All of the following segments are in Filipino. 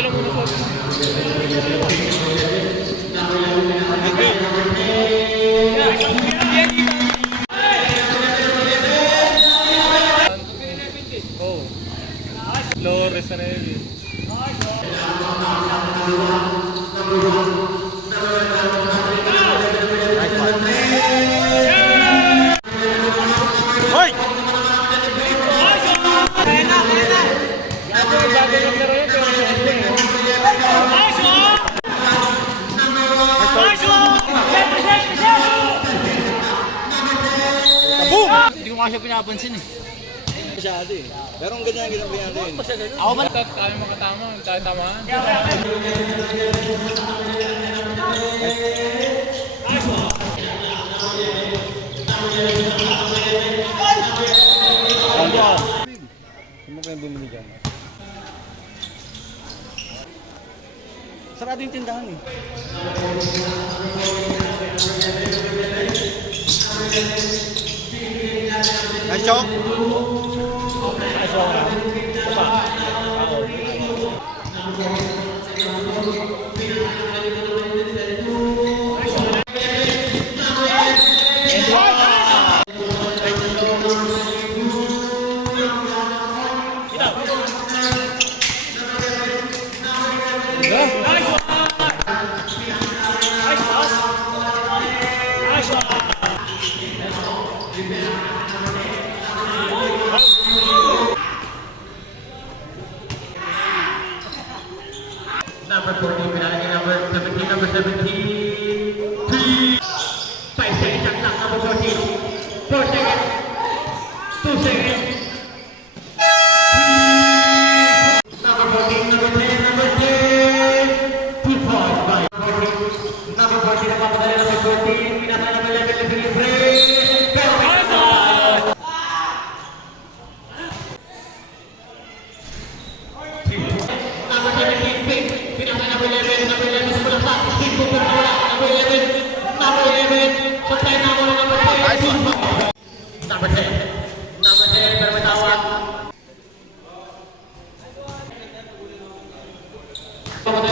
Patay lang muna sa oh. Flores na rin. Hoy! Hindi ko nga siya pinapansin eh. Masyado eh. Pero ang ganyan ginawa din. Ako ba? Kami makatama. Tayo tamaan. Sino kayong bumili dyan? Sarado yung tindahan eh. Nice chok! Number 14, penalty number 17, number 17. 5 seconds ang clock, number 14. 4 seconds. 2 seconds. Number 14, number 10, number 10. 2 falls by 14. Number 14, napapadali number 14. Pinasa number 11, Libre Libre. Number 17, Pink. Pinasa number 11, number 11 sa bulak sa Steve Cooper na wala. Number 11, number 11. Pagtay na mo ng number 10. Number 10. Number 10, pero may tawag. Number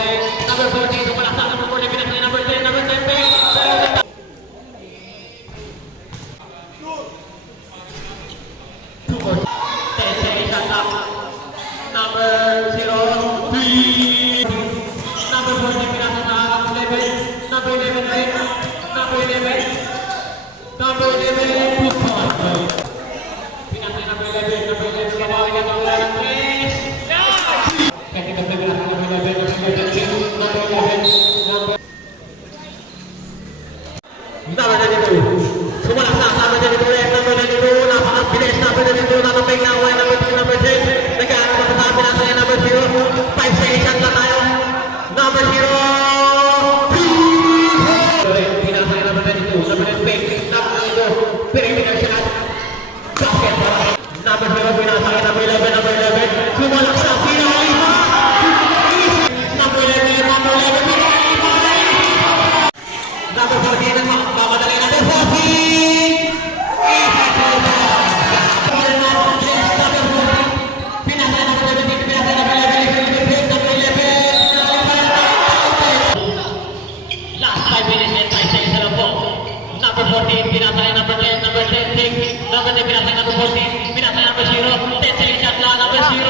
14, sa bulak sa number 14. Pinasa number 10, number 10, Pink. 2 balls. 10 seconds shot clock. Number 0, 3. Number 14, pinasa sa number 11. Number 11, right? Number 11. Number 11, 2 points. Pinasa number 11. Number 11, kawawi ka number 11, please. Kaya kita pinasa number 11. Number 11, number 11. Number 22. Sumalak na, number 22. Number 22, napakabilis. Number 22, nakapag na away. Number 2, number 6. Nagkaano pa sa pinasa niya, number 0. 5 seconds lang tayo. Number 0. Pinasa niya, number 22. Number 22, number 22. Perimeter shot. Basket. Number 0, pinasa niya, number 11, number 11. Sumalak sa pinaka-lima. Number 11, number 11. Number 14, mamadali number 14. Last 5 minutes and 5 seconds na lang po. Number 14, pinasay number 10, number 10, 6. Number 10, pinasay number 14, pinasay number 0. 10 seconds shot lang, number 0.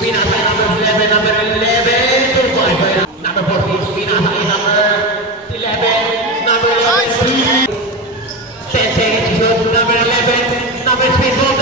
Pinasay number 11, number 11. Number 14, pinasay number 11, number 11. 10 seconds, number 11, number 6.